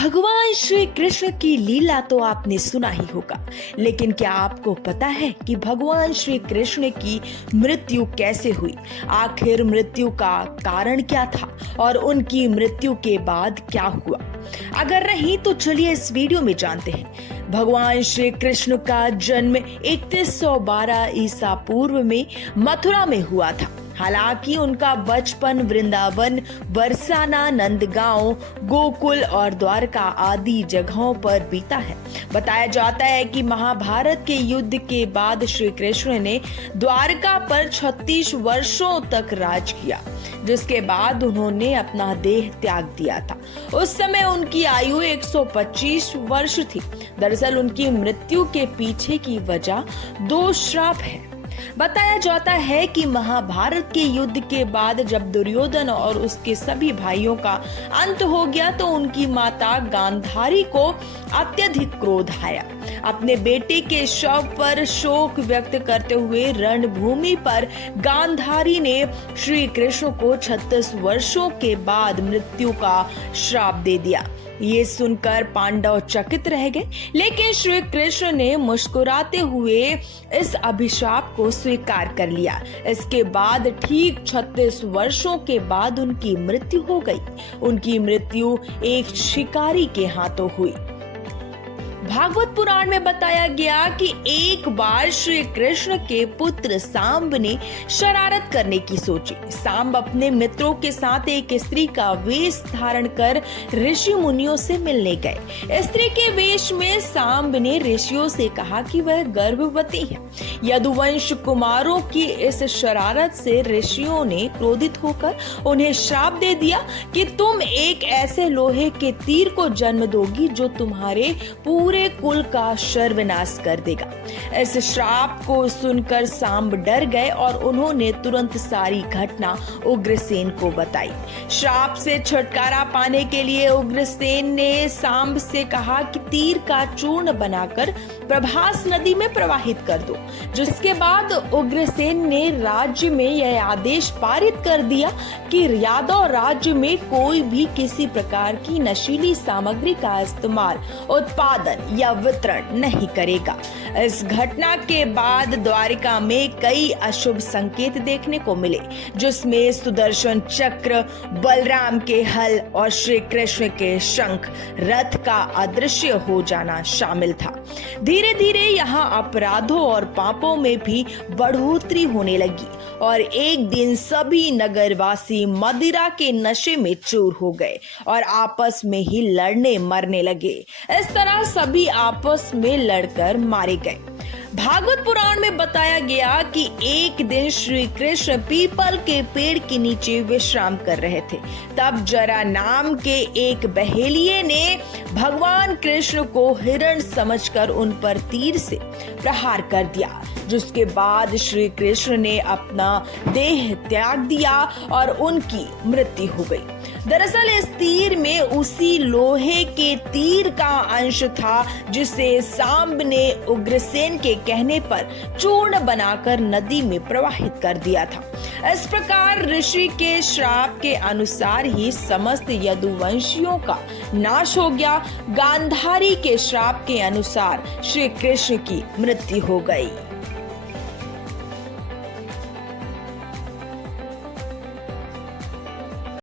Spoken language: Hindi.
भगवान श्री कृष्ण की लीला तो आपने सुना ही होगा, लेकिन क्या आपको पता है कि भगवान श्री कृष्ण की मृत्यु कैसे हुई? आखिर मृत्यु का कारण क्या था और उनकी मृत्यु के बाद क्या हुआ? अगर नहीं तो चलिए इस वीडियो में जानते हैं। भगवान श्री कृष्ण का जन्म 3112 ईसा पूर्व में मथुरा में हुआ था। हालांकि उनका बचपन वृंदावन, बरसाना, नंदगांव, गोकुल और द्वारका आदि जगहों पर बीता है। बताया जाता है कि महाभारत के युद्ध के बाद श्री कृष्ण ने द्वारका पर 36 वर्षों तक राज किया, जिसके बाद उन्होंने अपना देह त्याग दिया था। उस समय उनकी आयु 125 वर्ष थी। दरअसल उनकी मृत्यु के पीछे की वजह 2 श्राप है। बताया जाता है कि महाभारत के युद्ध के बाद जब दुर्योधन और उसके सभी भाइयों का अंत हो गया तो उनकी माता गांधारी को अत्यधिक क्रोध आया। अपने बेटे के शव पर शोक व्यक्त करते हुए रणभूमि पर गांधारी ने श्री कृष्ण को 36 वर्षों के बाद मृत्यु का श्राप दे दिया। ये सुनकर पांडव चकित रह गए, लेकिन श्री कृष्ण ने मुस्कुराते हुए इस अभिशाप को स्वीकार कर लिया। इसके बाद ठीक 36 वर्षों के बाद उनकी मृत्यु हो गई। उनकी मृत्यु एक शिकारी के हाथों हुई। भागवत पुराण में बताया गया कि एक बार श्री कृष्ण के पुत्र सांब ने शरारत करने की सोची। सांब अपने मित्रों के साथ एक स्त्री का वेश धारण कर ऋषि मुनियों से मिलने गए। स्त्री के वेश में सांब ने ऋषियों से कहा कि वह गर्भवती है। यदुवंश कुमारों की इस शरारत से ऋषियों ने क्रोधित होकर उन्हें श्राप दे दिया कि तुम एक ऐसे लोहे के तीर को जन्म दोगी जो तुम्हारे पूरे कुल का सर्वनाश कर देगा। इस श्राप को सुनकर सांब डर गए और उन्होंने तुरंत सारी घटना उग्रसेन को बताई। श्राप से छुटकारा पाने के लिए उग्रसेन ने सांब से कहा कि तीर का चूर्ण बनाकर प्रभास नदी में प्रवाहित कर दो। जिसके बाद उग्रसेन ने राज्य में यह आदेश पारित कर दिया कि यादव राज्य में कोई भी किसी प्रकार की नशीली सामग्री का इस्तेमाल, उत्पादन या वितरण नहीं करेगा। इस घटना के बाद द्वारिका में कई अशुभ संकेत देखने को मिले, जिसमें सुदर्शन चक्र, बलराम के हल और श्री कृष्ण के शंख, रथ का अदृश्य हो जाना शामिल था। धीरे धीरे यहाँ अपराधों और पापों में भी बढ़ोतरी होने लगी और एक दिन सभी नगरवासी मदिरा के नशे में चूर हो गए और आपस में ही लड़ने मरने लगे। इस तरह सभी आपस में लड़कर मारे गए। भागवत पुराण में बताया गया कि एक दिन श्री कृष्ण पीपल के पेड़ के नीचे विश्राम कर रहे थे। तब जरा नाम के एक बहेलिये ने भगवान कृष्ण को हिरण समझकर उन पर तीर से प्रहार कर दिया, जिसके बाद श्री कृष्ण ने अपना देह त्याग दिया और उनकी मृत्यु हो गई। दरअसल इस तीर में उसी लोहे के तीर का अंश था जिसे सांब ने उग्रसेन के कहने पर चूर्ण बनाकर नदी में प्रवाहित कर दिया था। इस प्रकार ऋषि के श्राप के अनुसार ही समस्त यदुवंशियों का नाश हो गया। गांधारी के श्राप के अनुसार श्री कृष्ण की मृत्यु हो गई।